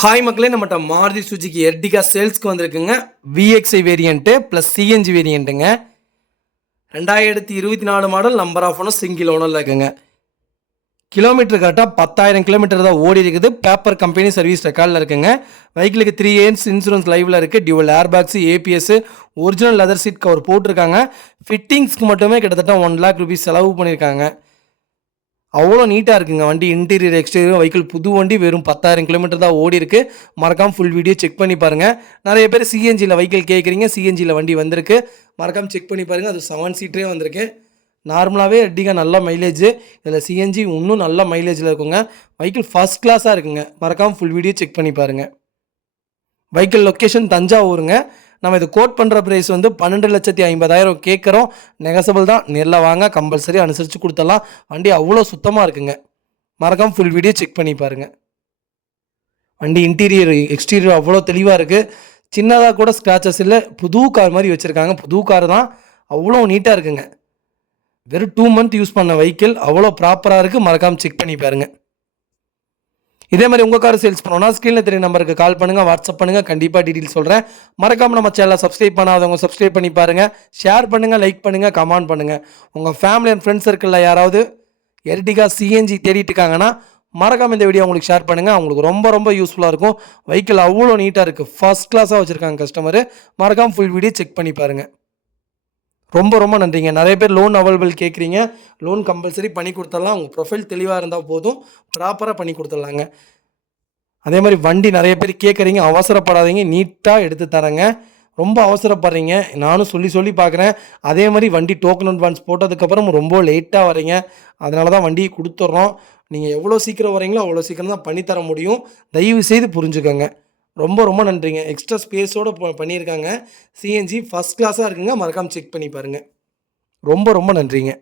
Hi மக்களே, நம்மகிட்ட Maruti Suzuki Ertiga சேல்ஸ்க்கு வந்திருக்குங்க. விஎக்ஸ்ஐ வேரியண்ட்டு ப்ளஸ் சிஎன்ஜி வேரியண்ட்டுங்க. 2024 model, number of owner single ஓனரில் இருக்குங்க. கிலோமீட்டர் கரெக்டாக 10,000 கிலோமீட்டர் தான் ஓடி இருக்குது. பேப்பர் கம்பெனி சர்வீஸ் ரெக்கார்டில் இருக்குங்க. வெஹிக்கிளுக்கு 3 இயர்ஸ் இன்சூரன்ஸ் லைவில் இருக்குது. Dual air bags, ABS, original leather seat cover போட்டிருக்காங்க. ஃபிட்டிங்ஸ்க்கு மட்டுமே கிட்டத்தட்ட 1 lakh rupees செலவு பண்ணியிருக்காங்க. அவ்வளோ நீட்டாக இருக்குங்க வண்டி. இன்டீரியர் எக்ஸ்டீரியர் வெஹிக்கிள் புது வண்டி. வெறும் 10,000 கிலோமீட்டர் தான் ஓடி இருக்குது. மறக்காமல் ஃபுல் வீடியோ செக் பண்ணி பாருங்கள். நிறைய பேர் சிஎன்ஜியில் வெஹிக்கிள் கேட்குறீங்க. சிஎன்ஜியில் வண்டி வந்திருக்கு, மறக்காமல் செக் பண்ணி பாருங்கள். அது 7 சீட்டரே வந்திருக்கு. நார்மலாகவே எர்டிகா நல்ல மைலேஜ், இதில் சிஎன்ஜி இன்னும் நல்ல மைலேஜில் இருக்குங்க. வெஹிக்கிள் ஃபஸ்ட் கிளாஸாக இருக்குங்க. மறக்காமல் ஃபுல் வீடியோ செக் பண்ணி பாருங்கள். வெஹிக்கிள் லொக்கேஷன் தஞ்சாவூருங்க. நம்ம இது கோட் பண்ணுற ப்ரைஸ் வந்து 12,50,000 கேட்குறோம். நெகசபிள் தான். நேரில் வாங்க, கம்பல்சரி அனுசரித்து கொடுத்துடலாம். வண்டி அவ்வளோ சுத்தமாக இருக்குங்க. மறக்காமல் ஃபுல் வீடியோ செக் பண்ணி பாருங்கள். வண்டி இன்டீரியர் எக்ஸ்டீரியர் அவ்வளோ தெளிவாக இருக்குது. சின்னதாக கூட ஸ்க்ராச்சஸ் இல்லை. புது கார் மாதிரி வச்சுருக்காங்க. புது கார் தான், அவ்வளோ நீட்டாக இருக்குங்க. வெறும் 2 month யூஸ் பண்ண வெஹிக்கிள் அவ்வளோ ப்ராப்பராக இருக்குது. மறக்காமல் செக் பண்ணி பாருங்கள். இதே மாதிரி உங்கள் கார் சேல்ஸ் பண்ணோன்னா ஸ்க்ரீனில் தெரிய நம்பருக்கு கால் பண்ணுங்கள், வாட்ஸ்அப் பண்ணுங்கள். கண்டிப்பாக டீட்டெயில் சொல்கிறேன். மறக்காமல் நம்ம சேனலை சப்ஸ்கிரைப் பண்ணாதவங்க சப்ஸ்கிரைப் பண்ணி பாருங்கள். ஷேர் பண்ணுங்கள், லைக் பண்ணுங்கள், கமெண்ட் பண்ணுங்கள். உங்கள் ஃபேமிலி அண்ட் ஃப்ரெண்ட்ஸ் சர்க்கிளில் யாராவது எர்டிகா சிஎன்ஜி தேடிட்டு இருக்காங்கன்னா மறக்காமல் இந்த வீடியோ உங்களுக்கு ஷேர் பண்ணுங்கள். அவங்களுக்கு ரொம்ப ரொம்ப யூஸ்ஃபுல்லாக இருக்கும். வெஹிக்கிள் அவ்வளோ நீட்டாக இருக்குது. ஃபஸ்ட் கிளாஸாக வச்சுருக்காங்க கஸ்டமரு. மறக்காமல் ஃபுல் வீடியோ செக் பண்ணி பாருங்கள். ரொம்ப ரொம்ப நன்றிங்க. நிறைய பேர் லோன் அவைலபிள் கேட்குறீங்க. லோன் கம்பல்சரி பண்ணி கொடுத்துடலாம். உங்கள் ப்ரொஃபைல் தெளிவாக இருந்தால் போதும், ப்ராப்பராக பண்ணி கொடுத்துடலாங்க. அதே மாதிரி வண்டி நிறைய பேர் கேட்குறீங்க, அவசரப்படாதீங்க, நீட்டாக எடுத்து தரேங்க. ரொம்ப அவசரப்படுறீங்க, நானும் சொல்லி பார்க்குறேன். அதே மாதிரி வண்டி டோக்கன் அட்வான்ஸ் போட்டதுக்கப்புறம் ரொம்ப லேட்டாக வரீங்க. அதனால தான் வண்டி கொடுத்துட்றோம். நீங்கள் எவ்வளோ சீக்கிரம் வரீங்களோ அவ்வளோ சீக்கிரம் தான் பண்ணித்தர முடியும். தயவு செய்து புரிஞ்சுக்கோங்க. ரொம்ப ரொம்ப நன்றிங்க. எக்ஸ்ட்ரா ஸ்பேஸோடு பண்ணியிருக்காங்க. சிஎன்ஜி ஃபஸ்ட் கிளாஸாக இருக்குங்க. மறக்காமல் செக் பண்ணி பாருங்கள். ரொம்ப ரொம்ப நன்றிங்க.